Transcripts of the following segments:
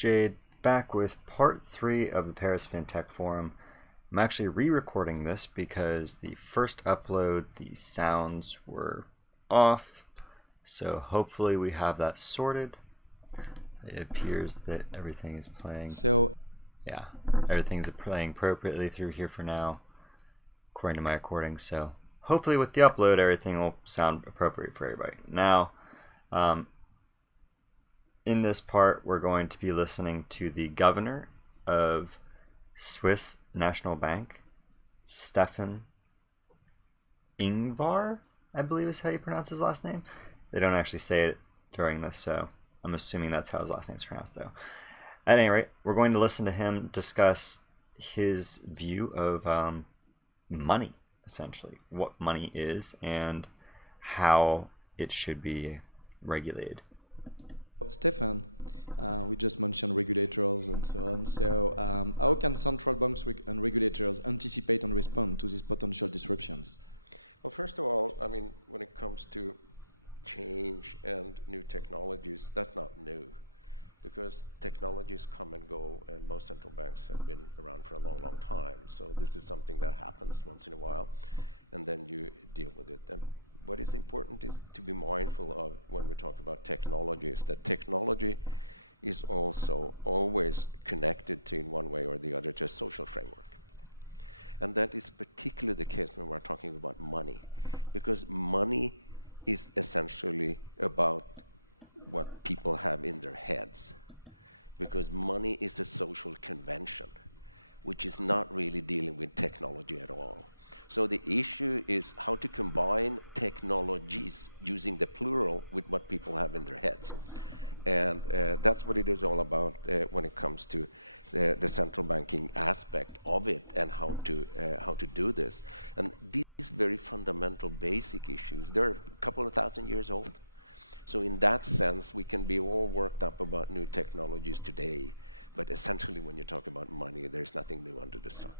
Jade, back with part 3 of the Paris FinTech Forum. I'm actually re-recording this because the first upload, the sounds were off, so hopefully we have that sorted. It appears that everything is playing. Yeah, everything's playing appropriately through here for now, according to my recording, so hopefully with the upload everything will sound appropriate for everybody. Now, in this part, we're going to be listening to the governor of Swiss National Bank, Stefan Ingvar, I believe is how you pronounce his last name. They don't actually say it during this, so I'm assuming that's how his last name is pronounced, though. At any rate, we're going to listen to him discuss his view of money, essentially, what money is and how it should be regulated. Stefan, we just mentioned regulators and so on. So how can central banks and regulators anticipate and respond to these potential disruptions? Well, first of all, I mean, when it comes to change and new technologies, that's not new, because technologies come and go, and most central banks have been around for a long, long time. So this is something that happens once in a while, and then you deal with it. And what is important is to be mindful of when we talk about technology is that technology is also always connected to, in one way or the other, to a social framework. And that is particularly the case when we're talking about money, because money is essentially about what people have in their heads, because money is a social convention, which is not really dealing with technology at all. So the issue is how to combine technologies using the plural with what people have in their heads. And that's what it is all about when it comes to the central banking aspect of it and how to do this. And these very fundamental basic issues, they're a couple of thousand years old. So in that sense, we can be all worked up about new technologies today, but essentially when you talk about money, there's nothing new under the sun.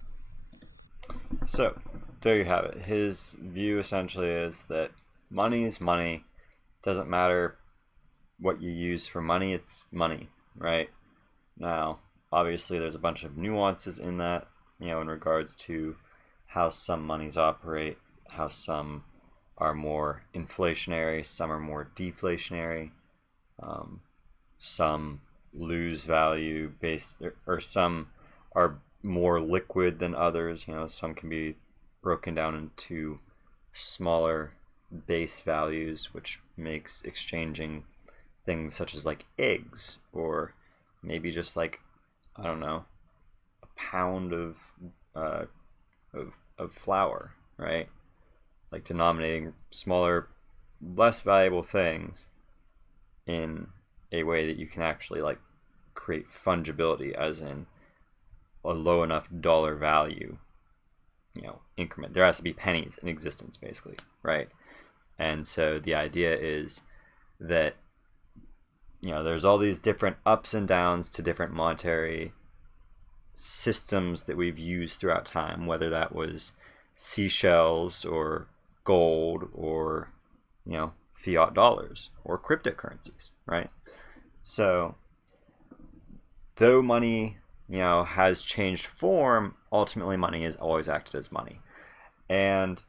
So, there you have it. His view essentially is that money is money. Doesn't matter what you use for money, it's money, right? Now, obviously there's a bunch of nuances in that, in regards to how some monies operate, how some are more inflationary, some are more deflationary, some lose value based, or some are more liquid than others. Some can be broken down into smaller base values, which makes exchanging things such as like eggs, or maybe just like, I don't know, a pound of flour, right? Like denominating smaller, less valuable things in a way that you can actually like create fungibility, as in a low enough dollar value, increment. There has to be pennies in existence, basically, right? And so the idea is that, there's all these different ups and downs to different monetary systems that we've used throughout time, whether that was seashells or gold or, fiat dollars or cryptocurrencies, right? So though money has changed form, ultimately money has always acted as money. And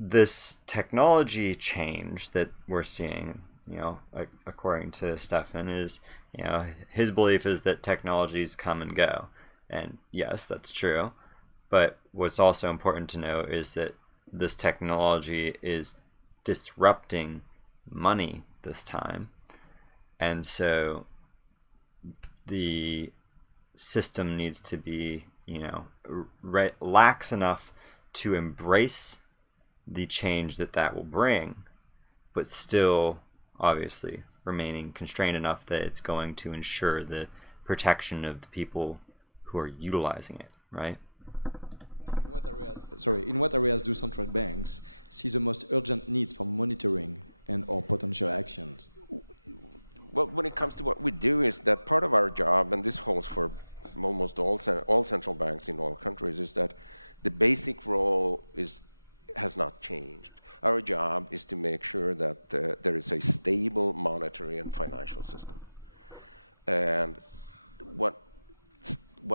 this technology change that we're seeing, according to Stefan, is, his belief is that technologies come and go. And yes, that's true. But what's also important to know is that this technology is disrupting money this time. And so the system needs to be, lax enough to embrace the change that will bring, but still obviously remaining constrained enough that it's going to ensure the protection of the people who are utilizing it, right? In what areas do central banks see the most urgent needs for monitoring and/or potential actions? Well, when it comes to what we do, is that part of our job, and this holds for almost all central banks in all countries, is that the basic role has not changed. Our job is to make sure that there is a stable monetary and financial system. And what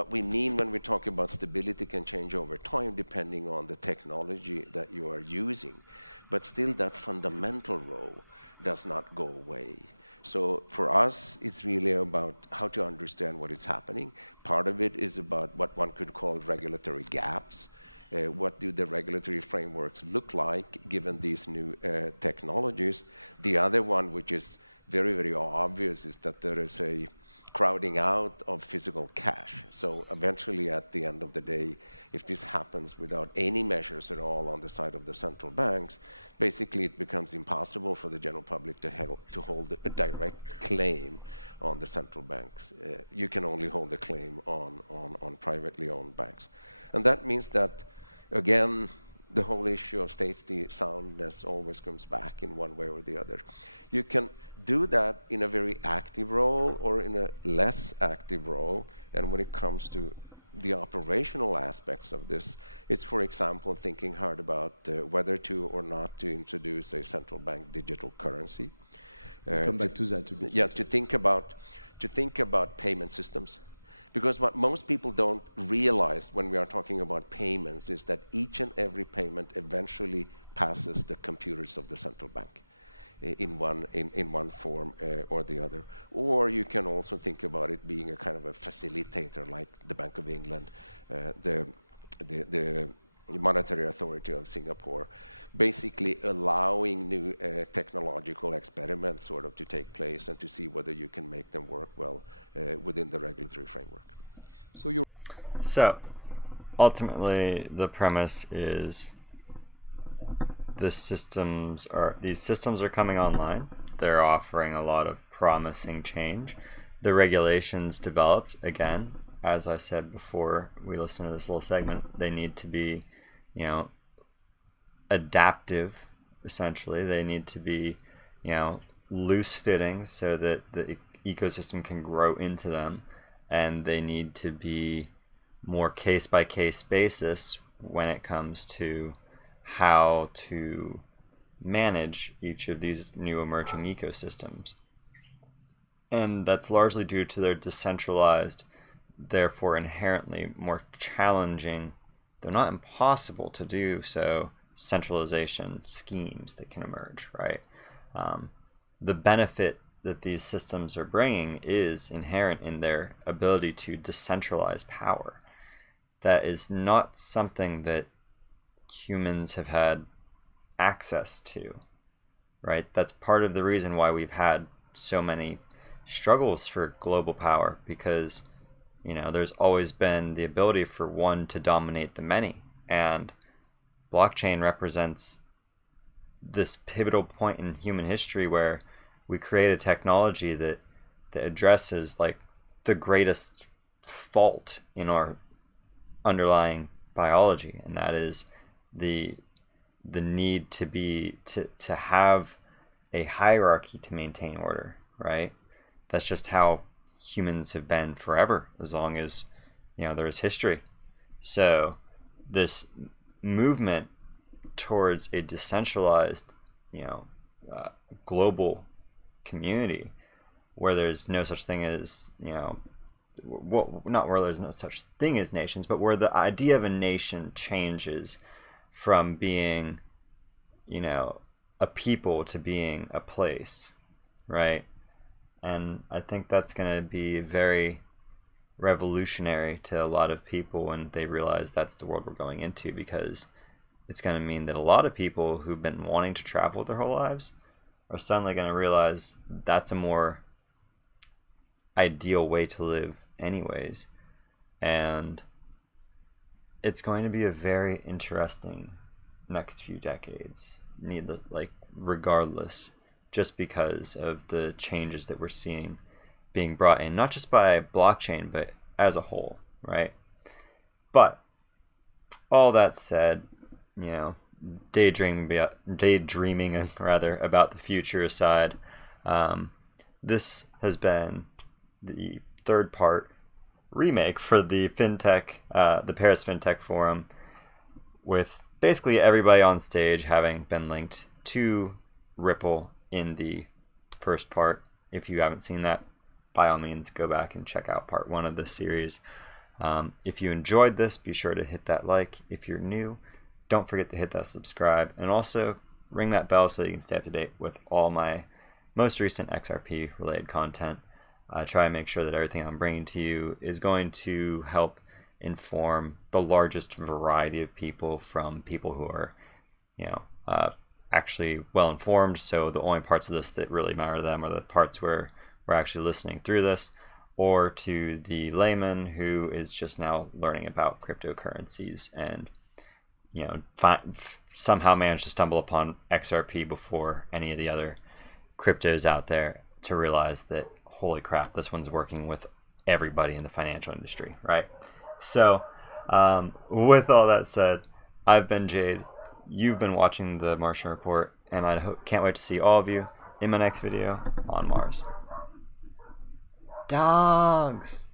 we mean when we talk about stability can change over time depending on the technology that you are using. But still, that fundamental role does not go away. So for us, it's really about how to understand what is happening. Part of it is about what one could call regulatory gaps. What do the regulatory frameworks look like given these new technologies? The other one, which is very, very obvious, is that there is a crowding out of physical cash. So eventually, at the end of the day, if this happens without any measures at all on the side of the central banks, basically it becomes impossible for the general public to hold a direct claim on the central banks. You can only hold a claim on privately owned banks. And that means that, again, the whole issue of safety soundness always comes back in one way or the other. You can do that in a very active role or in a less active role. And when it comes to the operational aspects of this, it's, for example, thinking hard about whether to or not to introduce a central bank digital currency. We'll come back to that a bit. Yeah, to think about payment systems. Because what most people don't realize when we are talking about payments is that each and every payment eventually passes the computers of the central bank in one form or the other. Or you can also think about it being a kind of a facilitator, like the Bank of England, the Monetary Authority of Singapore, basically allowing new technological experiments sort of to take place and to see whether you can make them work well within the regulatory framework. So ultimately, the premise is these systems are coming online. They're offering a lot of promising change. The regulations developed, again, as I said before we listened to this little segment, they need to be, adaptive, essentially. They need to be, loose fitting so that the ecosystem can grow into them, and they need to be more case by case basis when it comes to how to manage each of these new emerging ecosystems. And that's largely due to their decentralized, therefore inherently more challenging, though not impossible to do so, centralization schemes that can emerge, right? The benefit that these systems are bringing is inherent in their ability to decentralize power. That is not something that humans have had access to, right? That's part of the reason why we've had so many struggles for global power, because there's always been the ability for one to dominate the many, and blockchain represents this pivotal point in human history where we create a technology that addresses like the greatest fault in our underlying biology, and that is the need to have a hierarchy to maintain order, right? That's just how humans have been forever, as long as there is history. So this movement towards a decentralized global community where there's no such thing as not where there's no such thing as nations, but where the idea of a nation changes from being a people to being a place, right? And I think that's going to be very revolutionary to a lot of people when they realize that's the world we're going into, because it's going to mean that a lot of people who've been wanting to travel their whole lives are suddenly going to realize that's a more ideal way to live anyways. And it's going to be a very interesting next few decades, regardless, just because of the changes that we're seeing being brought in, not just by blockchain, but as a whole, right? But all that said, daydreaming about the future aside, this has been the third part remake for the the Paris FinTech Forum, with basically everybody on stage having been linked to Ripple in the first part. If you haven't seen that, by all means, go back and check out part 1 of this series. If you enjoyed this, be sure to hit that like. If you're new, don't forget to hit that subscribe, and also ring that bell so that you can stay up to date with all my most recent XRP related content. Try and make sure that everything I'm bringing to you is going to help inform the largest variety of people, from people who are, actually well informed. So the only parts of this that really matter to them are the parts where we're actually listening through this, or to the layman who is just now learning about cryptocurrencies and somehow managed to stumble upon XRP before any of the other cryptos out there, to realize that, holy crap, this one's working with everybody in the financial industry, right? So with all that said, I've been Jade. You've been watching the Martian Report, and I can't wait to see all of you in my next video on Mars. Dogs!